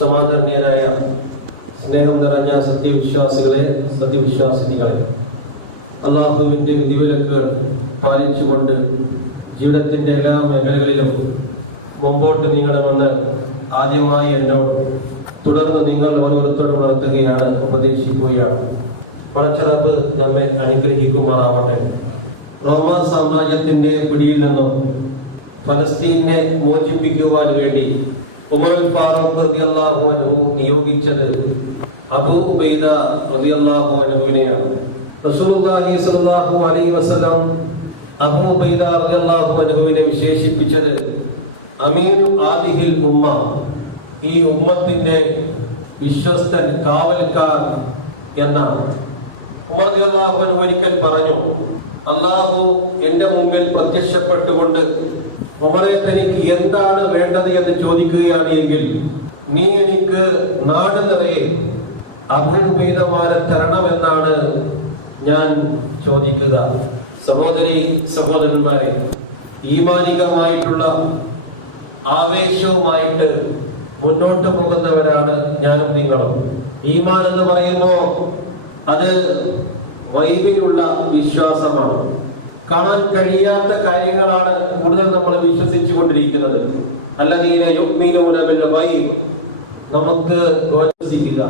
സമാദരണീയരായ സ്നേഹം നിറഞ്ഞ സത്യവിശ്വാസികളെ, സത്യവിശ്വാസിനികളെ, അള്ളാഹുവിന്റെ വിധിവിലക്കുകൾ പാലിച്ചുകൊണ്ട് ജീവിതത്തിന്റെ എല്ലാ മേഖലകളിലും മുമ്പോട്ട് നീങ്ങണമെന്ന് ആദ്യമായി എന്നോട്, തുടർന്ന് നിങ്ങൾ ഓരോരുത്തരോട് ഉണർത്തുകയാണ്, ഉപദേശിക്കുകയാണ്. പടച്ചറബ് നമ്മെ അനുഗ്രഹിക്കുമാറാവട്ടെ. റോമ സാമ്രാജ്യത്തിന്റെ പിടിയിൽ നിന്നും ഫലസ്തീനെ മോചിപ്പിക്കുവാൻ വേണ്ടി ഉമർ ഫാറൂഖ് റളിയല്ലാഹു അൻഹു നിയോഗിച്ചത് അബൂ ഉബൈദ റളിയല്ലാഹു അൻഹുവിനെയാണ്. റസൂലുള്ളാഹി സ്വല്ലല്ലാഹു അലൈഹി വസല്ലം അബൂ ഉബൈദ റളിയല്ലാഹു അൻഹുവിനെ വിശേഷിപ്പിച്ചത് അമീനു ആദിഹിൽ ഉമ്മ, ഈ ഉമ്മത്തിന്റെ വിശ്വസ്തൻ, കാവൽക്കാർ എന്നാണ്. ഉമർ റളിയല്ലാഹു അൻഹു ഒരിക്കൽ പറഞ്ഞു, അല്ലാഹു എന്റെ മുമ്പിൽ പ്രത്യക്ഷപ്പെട്ടുകൊണ്ട് ഉമറെ, തനിക്ക് എന്താണ് വേണ്ടത് എന്ന് ചോദിക്കുകയാണ് എങ്കിൽ നീ എനിക്ക് നാട് നിറയെ അബൂ ഉബൈദമാരെ തരണമെന്നാണ് ഞാൻ ചോദിക്കുക. സഹോദരി സഹോദരന്മാരെ, ഈമാനികമായിട്ടുള്ള ആവേശവുമായിട്ട് മുന്നോട്ട് പോകുന്നവരാണ് ഞാനും നിങ്ങളും. ഈമാൻ എന്ന് പറയുമ്പോൾ അത് വൈബിലുള്ള വിശ്വാസമാണ്. കാണാൻ കഴിയാത്ത കാര്യങ്ങളാണ് കൂടുതൽ നമ്മൾ വിശ്വസിച്ചു കൊണ്ടിരിക്കുന്നത്. അല്ലദീന യുഅ്മിനൂന ബിൽ ഗൈബ്, നമുക്ക് വിശ്വസിക്കുക.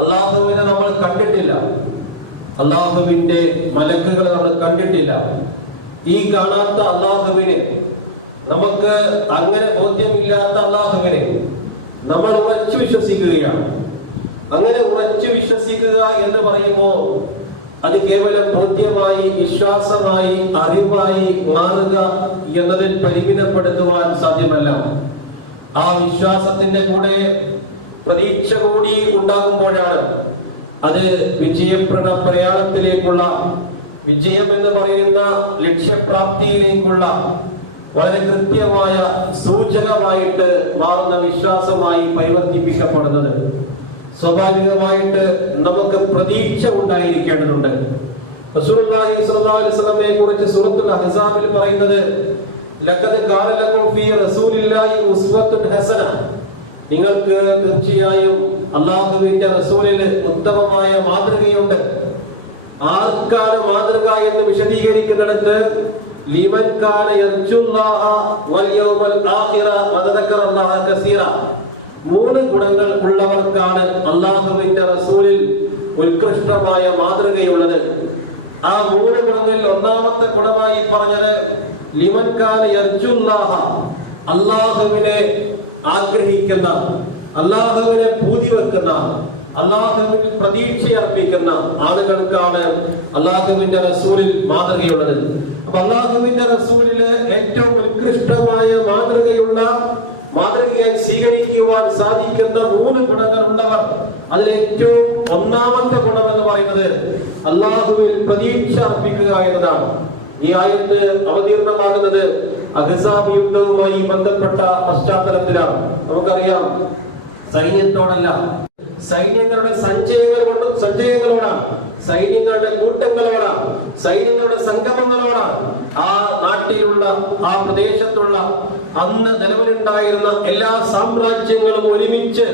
അല്ലാഹുവിനെ നമ്മൾ കണ്ടിട്ടില്ല, അല്ലാഹുവിന്റെ മലക്കുകളെ നമ്മൾ കണ്ടിട്ടില്ല. ഈ കാണാത്ത അല്ലാഹുവിനെ, നമുക്ക് അങ്ങനെ ബോധ്യമില്ലാത്ത അല്ലാഹുവിനെ നമ്മൾ ഉറച്ചു വിശ്വസിക്കുകയാണ്. അങ്ങനെ ഉറച്ചു വിശ്വസിക്കുക എന്ന് പറയുമ്പോൾ അത് കേവലം ബോധ്യമായി, വിശ്വാസമായി, അറിവായി മാറുക എന്നതിൽ പരിമിതപ്പെടുത്തുവാൻ സാധ്യമല്ല. ആ വിശ്വാസത്തിന്റെ കൂടെ പ്രതീക്ഷ കൂടി ഉണ്ടാകുമ്പോഴാണ് അത് പ്രയാണത്തിലേക്കുള്ള, വിജയം എന്ന് പറയുന്ന ലക്ഷ്യപ്രാപ്തിയിലേക്കുള്ള വളരെ കൃത്യമായ സൂചകമായിട്ട് മാറുന്ന വിശ്വാസമായി പരിവർത്തിപ്പിക്കപ്പെടുന്നത്. സ്വാഭാവികമായിട്ട് നമുക്ക് പ്രതീക്ഷ ഉണ്ടായിരിക്കേണ്ടതുണ്ട്. റസൂലുള്ളാഹി സ്വല്ലല്ലാഹു അലൈഹി വസല്ലമയെ കുറിച്ച് സൂറത്തുൽ അഹ്സാബിൽ പറയുന്നത്, ലഖദ് കാന ലക്കും ഫീ റസൂലില്ലാഹി ഉസ്വത്തുൻ ഹസന, നിങ്ങൾക്ക് തീർച്ചയായും അല്ലാഹുവിന്റെ റസൂലിൽ ഉത്തമമായ മാതൃകയുണ്ട്. ആർക്കാണ് മാതൃക എന്ന് വിശദീകരിക്കുന്നിടത്ത് ലിമൻ കാന യർജുല്ലാഹ വൽ യൗമൽ ആഖിറ വദക്കറല്ലാഹ കസീറ, 3 ഗുണങ്ങൾ ഉള്ളവർക്കാണ് അല്ലാഹുവിന്റെ റസൂലിൽ ഉത്കൃഷ്ടമായ മാതൃകയുള്ളത്. ആ 3 ഗുണങ്ങളിൽ ഒന്നാമത്തെ ഗുണമായി പറഞ്ഞത് ലിമൻ കാന യർജുല്ലാഹ, അല്ലാഹുവിനെ ആഗ്രഹിക്കുന്ന, അല്ലാഹുവിനെ പൂതി വെക്കുന്ന, അല്ലാഹുവിൽ പ്രതീക്ഷയർപ്പിക്കുന്ന ആളുകൾക്കാണ് അല്ലാഹുവിന്റെ റസൂലിൽ മാതൃകയുള്ളത്. അപ്പൊ അല്ലാഹുവിന്റെ റസൂലില് ഏറ്റവും ഉത്കൃഷ്ടമായ മാതൃകയായി സ്വീകരിക്കുവാൻ സാധിക്കുന്ന 3 ഗുണങ്ങൾ ഉള്ളവർ, അതിലേറ്റവും ഒന്നാമത്തെ ഗുണം എന്ന് പറയുന്നത് അല്ലാഹുവിൽ പ്രതീക്ഷ അർപ്പിക്കുക എന്നതാണ്. ഈ ആയത്ത് അവതീർണമാകുന്നത് അഹ്സാബ് യുദ്ധവുമായി ബന്ധപ്പെട്ട പശ്ചാത്തലത്തിലാണ്. നമുക്കറിയാം, സൈന്യത്തോടല്ല, സൈന്യങ്ങളുടെ സഞ്ചയങ്ങളോടാണ്, സൈന്യങ്ങളുടെ കൂട്ടങ്ങളോടാണ്, സൈന്യങ്ങളുടെ സംഗമങ്ങളോടാണ് ആ നാട്ടിലുള്ള, ആ പ്രദേശത്തുള്ള അന്ന് നിലവിലുണ്ടായിരുന്ന എല്ലാ സാമ്രാജ്യങ്ങളും ഒരുമിച്ച്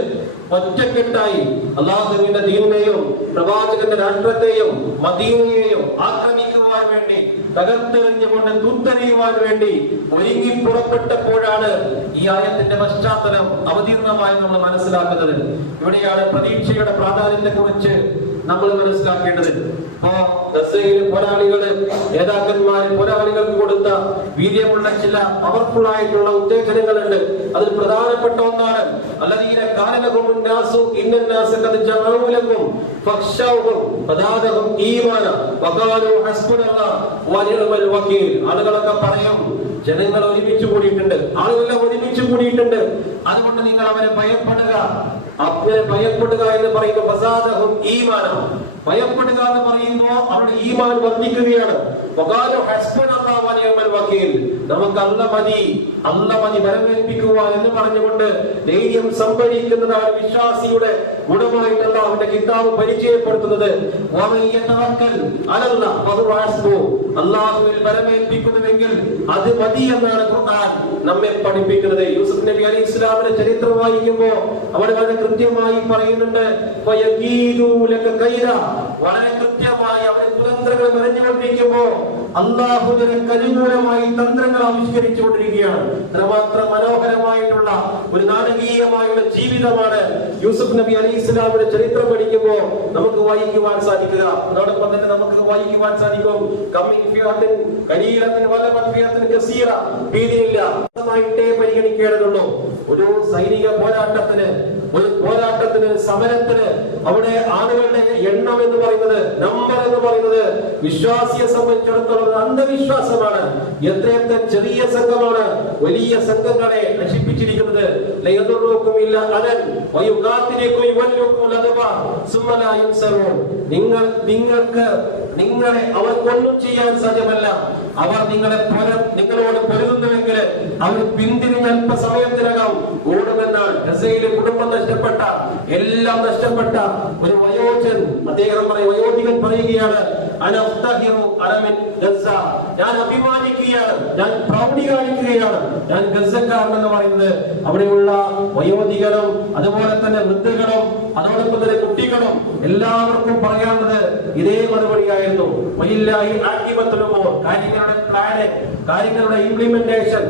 ഒറ്റക്കെട്ടായി അല്ലാഹുവിന്റെ ദീനിനെയും പ്രവാചകന്റെ രാഷ്ട്രത്തെയും മദീനയെയും ആക്രമിക്കുവാൻ വേണ്ടി, തകർത്തെറിഞ്ഞുകൊണ്ട് തൂത്തെറിയുവാൻ വേണ്ടി ഒരുങ്ങി പുറപ്പെട്ടപ്പോഴാണ് ഈ ആയത്തിന്റെ പശ്ചാത്തലം അവതീർണമായി നമ്മൾ മനസ്സിലാക്കുന്നത്. ഇവിടെയാണ് പ്രതീക്ഷയുടെ പ്രാധാന്യത്തെ കുറിച്ച് നമ്മൾ മനസ്സിലാക്കേണ്ടത്. പോരാളികള്, നേതാക്കന്മാര് പോരാളികൾക്ക് കൊടുത്ത വീര്യമുള്ള ചില പവർഫുൾ ആയിട്ടുള്ള ഉത്തേജനങ്ങളുണ്ട്. അതിൽ പ്രധാനപ്പെട്ട ഒന്നാണ് അല്ലദീന കാന ലഹും നാസു ഇന്നന്നാസ ഖദ് ജമഉ ലക്കും ഫഖ്ശൗഹും ഫദാദഹും ഈമാന വഖാലു ഹസ്ബുനല്ലാഹ് വനിഅമൽ വകീൽ. ആളുകളൊക്കെ പറയും, ജനങ്ങൾ ഒരുമിച്ച് കൂടിയിട്ടുണ്ട്, ആളുകളെല്ലാം ഒരുമിച്ച് കൂടിയിട്ടുണ്ട്, അതുകൊണ്ട് നിങ്ങൾ അവരെ ഭയപ്പെടുക. അങ്ങനെ ഭയപ്പെടുക എന്ന് പറയുമ്പോൾ ഫസാദഹും ഈമാന, ഭയപ്പെടുക എന്ന് പറയുമ്പോൾ അവരുടെ ഈമാൻ വർദ്ധിക്കുകയാണ്. വഖാലു ഹസ്ബുനല്ലാഹു വനിഅമൽ വകീൽ, നമുക്ക് അല്ലാഹ് മതി വരവേൽപ്പിക്കുവാൻ എന്ന് പറഞ്ഞുകൊണ്ട് ധൈര്യം സംഭരിക്കുന്നതാണ് വിശ്വാസിയുടെ ഗുണമായിട്ട് അല്ലാഹുവിന്റെ കിതാബ് പരിചയപ്പെടുത്തുന്നത്. അല്ലാഹുവിൽ വരവേൽപ്പിക്കുന്നുവെങ്കിൽ അത് മതി എന്നാണ് ഖുർആൻ നമ്മെ പഠിപ്പിക്കുന്നത്. യൂസുഫ് നബി അലൈഹി സ്വലാത്തു അലൈഹിസ്സലാമിന്റെ ചരിത്രം വായിക്കുമ്പോൾ അവിടെ വളരെ കൃത്യമായി പറയുന്നുണ്ട്, വളരെ കൃത്യമായി അവരെ കുതന്ത്രങ്ങൾ നിറഞ്ഞുകൊണ്ടിരിക്കുമ്പോ അള്ളാഹുവിന് അനുകൂലമായി തന്ത്രങ്ങൾ ആവിഷ്കരിച്ചുകൊണ്ടിരിക്കുകയാണ്. അത്രമാത്രം മനോഹരമായിട്ടുള്ള ഒരു നാടകീയമായുള്ള ജീവിതമാണ് യൂസുഫ് നബി അലൈഹിസ്സലാമിന്റെ ചരിത്രം പഠിക്കുമ്പോൾ നമുക്ക് വായിക്കുവാൻ സാധിക്കുക. അതോടൊപ്പം തന്നെ നമുക്ക് വായിക്കുവാൻ സാധിക്കും പരിഗണിക്കേണ്ടതുള്ളൂ. ഒരു സൈനിക പോരാട്ടത്തിന്, ഒരു പോരാട്ടത്തിന്, സമരത്തിന് അവിടെ ആളുകളുടെ എണ്ണം എന്ന് പറയുന്നത്, നമ്പർ എന്ന് പറയുന്നത് വിശ്വാസിയെ സംബന്ധിച്ചിടത്തോളം അന്ധവിശ്വാസമാണ്. എത്രയെത്ര ചെറിയ സംഘമാണ് വലിയ സംഘങ്ങളെ നശിപ്പിച്ചിരിക്കുന്നത്. നിങ്ങളെ അവർക്കൊന്നും ചെയ്യാൻ സാധ്യമല്ല. അവർ നിങ്ങളോട് പൊരുതുന്നുവെങ്കിൽ അവർ പിന്തിരിഞ്ഞ അല്പസമയത്തിനകം ഓടുമെന്നാണ്. ഗസയിലെ കുടുംബം നഷ്ടപ്പെട്ട, എല്ലാം നഷ്ടപ്പെട്ട ഒരു വയോധികൻ പറയുകയാണ്, ഞാൻ അഭിമാനിക്കുകയാണ്, ഞാൻ പ്രൗഢി കാണിക്കുകയാണ്, ഞാൻ ഗസക്കാരൻ എന്ന് പറയുന്നത്. അവിടെയുള്ള വയോധികരും അതുപോലെ തന്നെ വൃദ്ധകളും അതോടൊപ്പം തന്നെ കുട്ടികളും എല്ലാവർക്കും പറയാനുള്ളത് ഇതേ മറുപടിയായിരുന്നു. കാര്യങ്ങളുടെ പ്ലാന്, കാര്യങ്ങളുടെ ഇംപ്ലിമെന്റേഷൻ,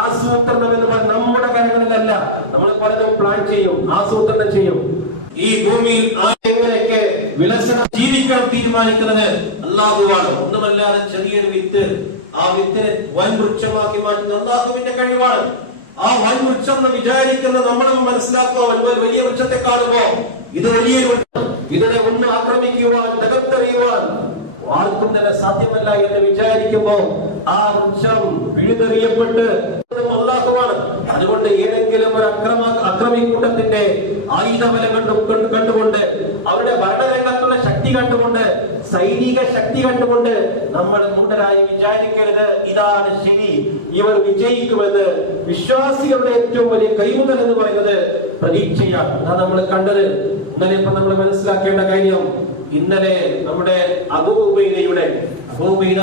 ആസൂത്രണം എന്ന് പറഞ്ഞാൽ നമ്മുടെ കാര്യങ്ങളിലല്ല. നമ്മൾ പലതും പ്ലാൻ ചെയ്യും, ആസൂത്രണം ചെയ്യും. ഈ ഭൂമിയിൽ എങ്ങനെയൊക്കെ വിലസനം ജീവിക്കാൻ തീരുമാനിക്കുന്നത് അല്ലാഹുവാണ്. ഒന്നുമല്ലാതെ ചെറിയൊരു വിത്ത്, ആ വിത്തിനെ വൻ വൃക്ഷമാക്കി മാറ്റുന്ന അല്ലാഹുവിന്റെ കഴിവാണ്. ആ വൻ വൃക്ഷം എന്ന് വിചാരിക്കുന്ന നമ്മളും മനസ്സിലാക്കുക. വലിയ വൃക്ഷത്തെ കാണുമ്പോ ഇത് വലിയൊരു വൃക്ഷം, ഇതിനെ ഒന്ന് ആക്രമിക്കുവാൻ, തകർത്തെറിയുവാൻ ആർക്കും തന്നെ സാധ്യമല്ല എന്ന് വിചാരിക്കുമ്പോ ആ വൃക്ഷം പിഴുതെറിയപ്പെട്ട് അല്ലാഹുവാണ്. അതുകൊണ്ട് ഏതെങ്കിലും ഒരു അക്രമിക്കൂട്ടത്തിന്റെ ആയുധബലം കണ്ടുകൊണ്ട്, അവരുടെ ഭരണരംഗത്തുള്ള ശക്തി കണ്ടുകൊണ്ട്, സൈനിക ശക്തി കണ്ടുകൊണ്ട് നമ്മൾ മൂഢരായി വിചാരിക്കരുത് ഇതാണ് ശരി, ഇവർ വിജയിക്കുമെന്ന്. വിശ്വാസികളുടെ ഏറ്റവും വലിയ കൈമുതൽ എന്ന് പറയുന്നത് പ്രതീക്ഷയാണ്. അതാണ് നമ്മൾ കണ്ടത്. ഇന്നലെ ഇപ്പൊ നമ്മൾ മനസ്സിലാക്കേണ്ട കാര്യം, ഇന്നലെ നമ്മുടെ അബൂ ഉബൈദ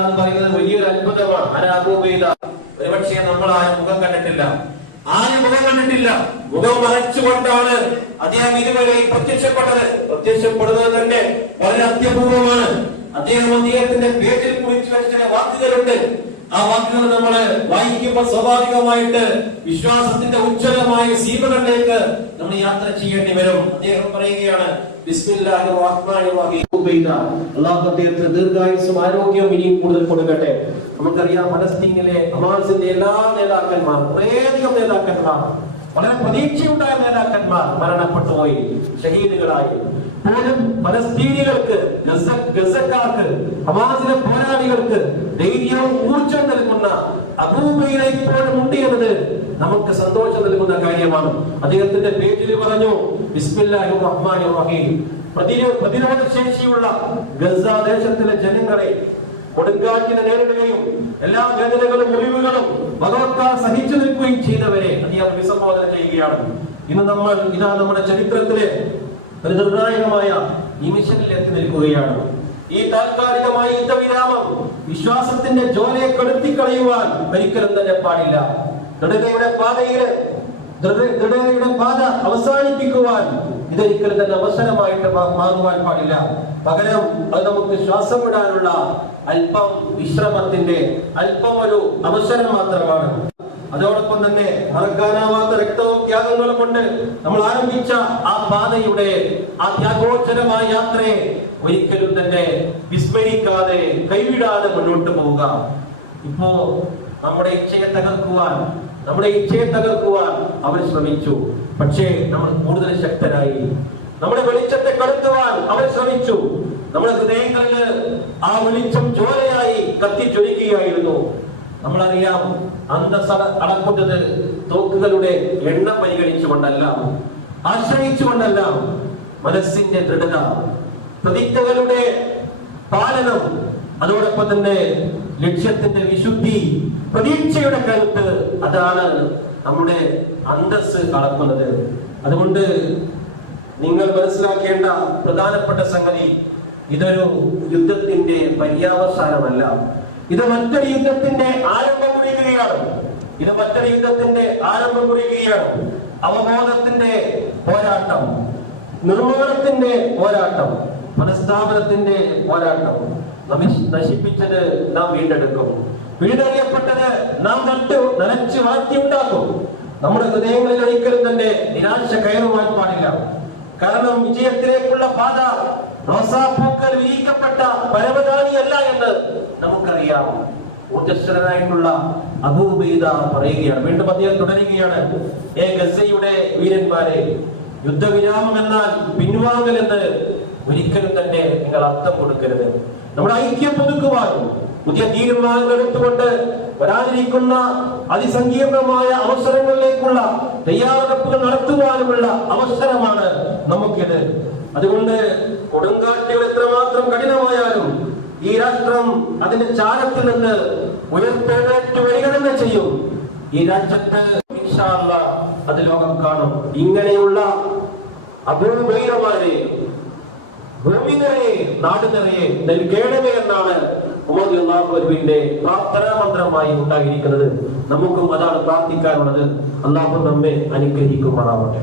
എന്ന് പറയുന്നത് വലിയൊരു അത്ഭുതമാണ്. അബൂ ഉബൈദ ഒരുപക്ഷെ നമ്മൾ ആരും മുഖം കണ്ടിട്ടില്ല, മുഖം മറച്ചുകൊണ്ടാണ് അദ്ദേഹം ഇതുവരെ പ്രത്യക്ഷപ്പെടുന്നത് തന്നെ വളരെ അത്യപൂർവമാണ്. അദ്ദേഹത്തിന്റെ പേജിൽ കുറിച്ച് വെച്ച ചില വാക്കുകളുണ്ട്. ആ വാക്കുകൾ നമ്മൾ വായിക്കുമ്പോൾ സ്വാഭാവികമായിട്ട് വിശ്വാസത്തിന്റെ ഉജ്ജ്വലമായ സീമകളിലേക്ക് നമ്മൾ യാത്ര ചെയ്യേണ്ടി വരും. അദ്ദേഹം പറയുകയാണ്, ബിസ്മില്ലാഹിർ റഹ്മാനിർ റഹീം. അല്ലാഹു അദ്ദേഹത്തിന് ദീർഘായുസ്സും ആരോഗ്യവും ഇനിയും കൂടുതൽ കൊടുക്കട്ടെ. നമുക്കറിയാം, ഫലസ്തീനിലെ ഹമാസിന്റെ എല്ലാ നേതാക്കന്മാർ, കുറേയധികം നേതാക്കന്മാർ, വളരെ പ്രതീക്ഷയുണ്ടായ നേതാക്കന്മാർ മരണപ്പെട്ടുപോയി, ഷഹീദുകളായി. പോലും ഫലസ്തീനികൾക്ക്, ഗസക്കാർക്ക്, ഹമാസിലെ പോരാളികൾക്ക് ധൈര്യവും ഊർജ്ജം നൽകുന്ന അബൂ ഉബൈദ ഇപ്പോഴും ഉണ്ട് എന്നത് നമുക്ക് സന്തോഷം നൽകുന്ന കാര്യമാണ്. അദ്ദേഹത്തിന്റെ പേജിൽ പറഞ്ഞു, ബിസ്മില്ലാഹിർ റഹ്മാനിർ റഹീം. പ്രതിരോധ ശേഷിയുള്ള ഗസ ദേശത്തിലെ ജനങ്ങളെ കൊടുങ്കാറ്റിനെ നേരിടുകയും എല്ലാ വേദനകളും മുറിവുകളും ഭഗവത്കാർ സഹിച്ചു നിൽക്കുകയും ചെയ്തവരെ അദ്ദേഹം അഭിസംബോധന ചെയ്യുകയാണ്. ഇന്ന് നമ്മൾ നമ്മുടെ ചരിത്രത്തിലെ ഒരു നിർണായകമായ നിമിഷത്തിൽ എത്തി നിൽക്കുകയാണ്. ഈ താൽക്കാലികമായ യുദ്ധവിരാമം വിശ്വാസത്തിന്റെ ജോലയെ കെടുത്തിക്കളയുവാൻ ഒരിക്കലും തന്നെ പാടില്ല. ദൃഢതയുടെ പാത അവസാനിപ്പിക്കുവാൻ ഇതൊരിക്കലും തന്നെ അവസരമായിട്ട് മാറുവാൻ പാടില്ല. പകരം അത് നമുക്ക് ശ്വാസം വിടാനുള്ള അല്പം വിശ്രമത്തിന്റെ അല്പം ഒരു അവസരം മാത്രമാണ്. അതോടൊപ്പം തന്നെ മറക്കാനാവാത്ത രക്തവും ത്യാഗങ്ങളും കൊണ്ട് നമ്മൾ ആരംഭിച്ച ആ പാതയുടെ ആ ത്യാഗോച്ചരമായ യാത്രയെ ഒരിക്കലും തന്നെ വിസ്മരിക്കാതെ, കൈവിടാതെ മുന്നോട്ട് പോവുക. ഇപ്പോ നമ്മുടെ ഇച്ഛയെ തകർക്കുവാൻ അവർ ശ്രമിച്ചു. പക്ഷേ നമ്മൾ കൂടുതൽ ശക്തരായി. നമ്മുടെ വെളിച്ചത്തെ കടത്തുവാൻ അവർ ശ്രമിച്ചു. നമ്മുടെ ഹൃദയങ്ങളിൽ ആ വെളിച്ചം ജ്വാലയായി കത്തിജ്വലിക്കുകയായിരുന്നു. നമ്മളറിയാം, അന്തസ്സ അളക്കുന്നത് തോക്കുകളുടെ എണ്ണം പരിഗണിച്ചുകൊണ്ടല്ല, ആശ്രയിച്ചുകൊണ്ടല്ല. മനസ്സിന്റെ ദൃഢത, പ്രതിജ്ഞകളുടെ പാലനം, അതോടൊപ്പം തന്നെ ലക്ഷ്യത്തിന്റെ വിശുദ്ധി, പ്രതീക്ഷയുടെ കരുത്ത്, അതാണ് നമ്മുടെ അന്തസ്സ് അളക്കുന്നത്. അതുകൊണ്ട് നിങ്ങൾ മനസ്സിലാക്കേണ്ട പ്രധാനപ്പെട്ട സംഗതി, ഇതൊരു യുദ്ധത്തിന്റെ പര്യാവസാനമല്ല. ഇത് മറ്റൊരു യുദ്ധത്തിന്റെ ആരംഭം കുറിക്കുകയാണ്. അവബോധത്തിന്റെ പോരാട്ടം, നിർമ്മാണത്തിന്റെ പോരാട്ടം, മനഃസ്ഥാപനത്തിന്റെ പോരാട്ടം. നമ്മെ നശിപ്പിച്ചത് നാം വീണ്ടെടുക്കും, വീടറിയപ്പെട്ടത് നാം നനച്ചു വളർത്തിയുണ്ടാക്കും. നമ്മുടെ ഹൃദയങ്ങളിൽ ഒരിക്കലും തന്നെ നിരാശ കയറുവാൻ പാടില്ല. കാരണം വിജയത്തിലേക്കുള്ള പാത റോസാപ്പൂക്കൾ വിരിക്കപ്പെട്ട പരവതാനിയല്ല എന്ന് നമുക്കറിയാം. ഊർജ്ജസ്വലനായിട്ടുള്ള അബൂ ഉബൈദ പറയുകയാണ്, വീണ്ടും അദ്ദേഹം തുടരുകയാണ്, ഗസയുടെ വീരന്മാരെ, യുദ്ധവിരാമം എന്നാൽ പിൻവാങ്ങൽ എന്ന് ഒരിക്കലും തന്നെ നിങ്ങൾ അർത്ഥം കൊടുക്കരുത്. നമ്മുടെ ഐക്യം പുതുക്കുവാനും പുതിയ തീരുമാനങ്ങൾ എടുത്തുകൊണ്ട് വരാനിരിക്കുന്ന അതിസങ്കീർണമായ അവസരങ്ങളിലേക്കുള്ള തയ്യാറെടുപ്പുകൾ നടത്തുവാനുമുള്ള അവസരമാണ് നമുക്കിത്. അതുകൊണ്ട് കൊടുങ്കാറ്റുകൾ എത്രമാത്രം കഠിനമായാലും ഈ രാഷ്ട്രം അതിന്റെ ചാരത്തിൽ നിന്ന് ഉയർത്തെഴുന്നേറ്റ് വരിക തന്നെ ചെയ്യും. ഈ രാജ്യത്ത് ഇൻഷാ അല്ലാഹ് അത് ലോകം കാണും. ഇങ്ങനെയുള്ള അപൂർവമാരെ ഭൂമി നിറയെ നാട് നിറയെ നൽകേണമേ എന്നാണ് ഉമർ റളിയല്ലാഹു അൻഹുവിന്റെ പ്രാർത്ഥനാ മന്ത്രമായി ഉണ്ടായിരിക്കുന്നത്. നമുക്കും അതാണ് പ്രാർത്ഥിക്കാനുള്ളത്. അല്ലാഹു നമ്മെ അനുഗ്രഹിക്കുമാറാവട്ടെ.